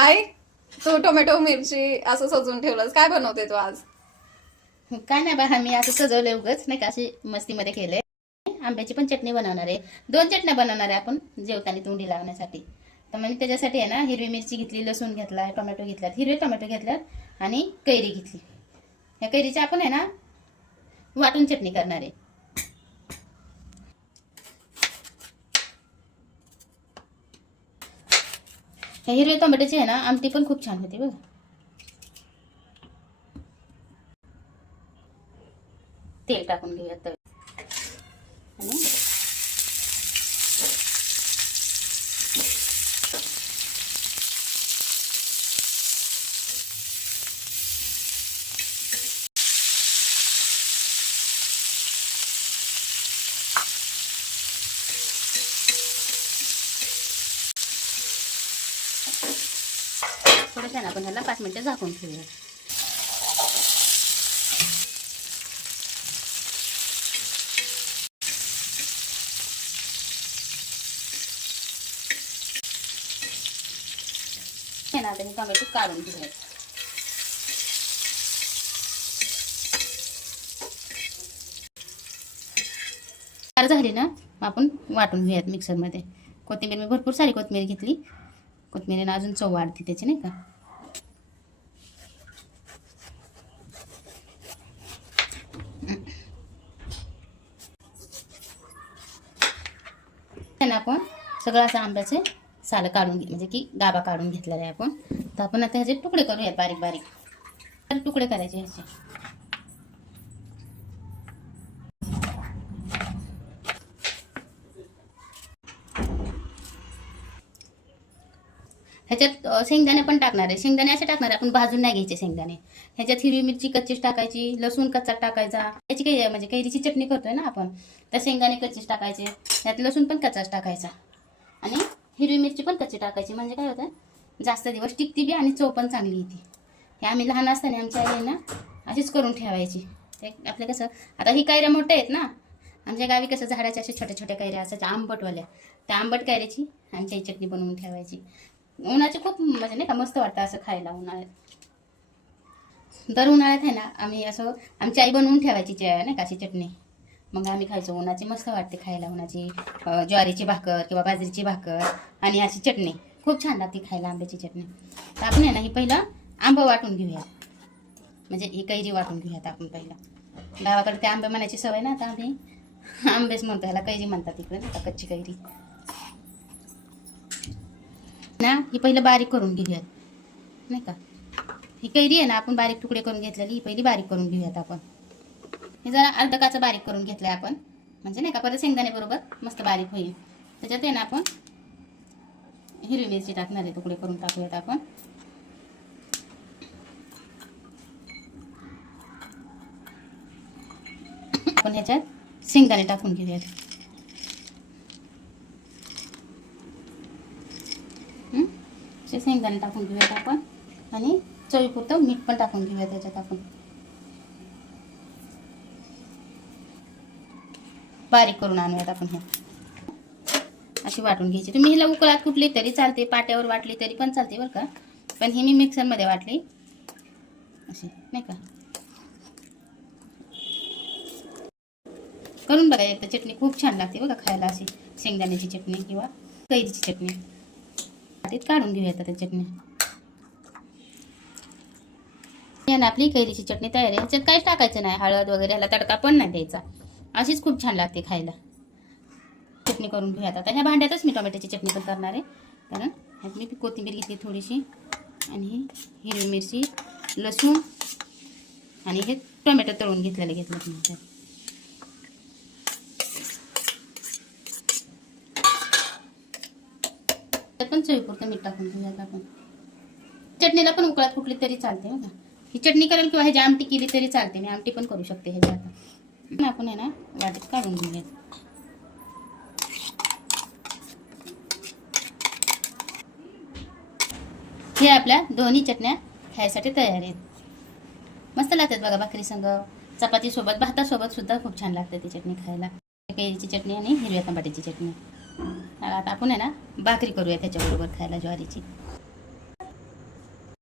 आई, तू tomato मिरची असं सजून ठेवलंस, काय बनवते तू आज? काय नाही बघा, मी असं सजवलंय उगच नाही का, अशी मस्तीमध्ये केलंय. आंब्याची पण चटणी बनवणार आहे. 2 चटण्या बनवणार आहे आपण जेवताना तोंडी लावण्यासाठी. तर मग त्याच्यासाठी आहे ना, हिरवी मिरची घेतली, लसूण घेतलाय, टोमॅटो घेतल्यात, हिरवे टोमॅटो घेतल्यात आणि कैरी घेतली. या कैरीची आपण आहे ना वाटून चटणी करणार आहे. ह्या हिरव्या टोमॅटोची आहे ना आमटी पण खूप छान होते बघा. तेल टाकून घेऊयात तव्यात आणि थोडंसं ना आपण ह्याला 5 मिनिटं झाकून ठेवूया. हे ना आता हे टोमॅटो काढून घेऊया. झाली ना आपण वाटून घेऊयात मिक्सरमध्ये. कोथिंबीर मी भरपूर सारी कोथिंबीर घेतली. कोथिंबीरीने अजून चव वाढते त्याची नाही का. आपण सगळं असं आंब्याचे सालं काढून म्हणजे की गाभा काढून घेतलेला आहे आपण. तर आपण आता ह्याचे तुकडे करूयात बारीक बारीक तुकडे करायचे ह्याचे. ह्याच्यात शेंगदाणे पण टाकणार आहे. शेंगदाणे असे टाकणार आहे आपण, भाजून नाही घ्यायचे शेंगदाणे. ह्याच्यात हिरवी मिरची कच्चीच टाकायची, लसूण कच्चा टाकायचा. याची काही म्हणजे कैरीची चटणी करतोय ना आपण, तर शेंगदाणे कच्चीच टाकायचे, त्यात लसूण पण कच्चाच टाकायचा आणि हिरवी मिरची पण कच्ची टाकायची. म्हणजे काय होतं, जास्त दिवस टिकती बी आणि चव पण चांगली येते. हे आम्ही लहान असताना आमच्या आई ना अशीच करून ठेवायची. ते आपलं कसं आता ही कैऱ्या मोठ्या आहेत ना, आमच्या गावी कसं झाडाच्या अशा छोट्या छोट्या कैऱ्या असायच्या आंबटवाल्या, त्या आंबट कैऱ्याची आमची आई चटणी बनवून ठेवायची. उन्हाची खूप म्हणजे नाही का मस्त वाटतं असं खायला उन्हाळ्यात. दर उन्हाळ्यात आहे ना आम्ही असं आमची आई बनवून ठेवायची नाही का अशी चटणी, मग आम्ही खायचो. उन्हाची मस्त वाटते खायला, उन्हाची ज्वारीची भाकर किंवा बाजरीची भाकर आणि अशी चटणी खूप छान लागते खायला, आंब्याची चटणी. तर आपण आहे ना ही पहिला आंबा वाटून घेऊया, म्हणजे ही कैरी वाटून घेऊयात आपण पहिला. गावाकडे ते आंबे म्हणायची सवय ना, आता आम्ही आंबेच म्हणतो, ह्याला कैरी म्हणतात तिकडे नाही का, कच्ची कैरी ना. ही पहिलं बारीक करून घेऊयात नाही का. ही कैरी आहे ना आपण बारीक तुकडे करून घेतलेली, ही पहिली बारीक करून घेऊयात आपण. हे जरा अर्ध काचं बारीक करून घेतलंय आपण, म्हणजे नाही का परत शेंगदाणे बरोबर मस्त बारीक होईल. त्याच्यात आहे ना आपण हिरवी मिरची टाकणार आहे, तुकडे करून टाकूयात आपण. आपण ह्याच्यात शेंगदाणे टाकून घेऊयात. शेंगदाणे टाकून घेऊयात आपण आणि चवीपुरतं मीठ पण टाकून घेऊयात त्याच्यात आपण. बारीक करून आणूयात आपण हे अशी वाटून घ्यायची. तुम्ही हिला उकळात कुठली तरी चालते, पाट्यावर वाटली तरी पण चालते बरं का, पण ही मी मिक्सरमध्ये वाटली अशी नाही का. करून बघा एकदा, चटणी खूप छान लागते बघा खायला, अशी शेंगदाण्याची चटणी किंवा कैरीची चटणी. वाटीत काढून घेऊयात आता चटणी. यानं आपली कैरीची चटणी तयार आहे. ह्याच्यात काहीच टाकायचं नाही, हळद वगैरे, ह्याला तडका पण नाही द्यायचा. अशीच खूप छान लागते खायला. चटणी करून घेऊयात आता. ह्या भांड्यातच मी टोमॅटोची चटणी पण करणार आहे, कारण ह्यात मी कोथिंबीर घेतली थोडीशी आणि हिरवी मिरची, लसूण आणि हे टोमॅटो तळून घेतलं त्यात. पण चवीपुरतं मीठ टाकून घेऊयात आपण. चटणीला पण उकळात कुठली तरी चालते बघा. ही चटणी करेल किंवा ह्याची आमटी केली तरी चालते, मी आमटी पण करू शकते ह्याच्या आता. आपण आहे ना वाटीत काढून घेऊयात. हे आपल्या दोन्ही चटण्या खायसाठी तयार आहेत. मस्त लागतात बघा, भाकरी संग, चपाती सोबत, भातासोबत सुद्धा खूप छान लागते ती चटणी खायला. कैरीची चटणी आणि हिरव्या टमाट्याची चटणी. आता आपण आहे ना भाकरी करूया त्याच्याबरोबर खायला ज्वारीची.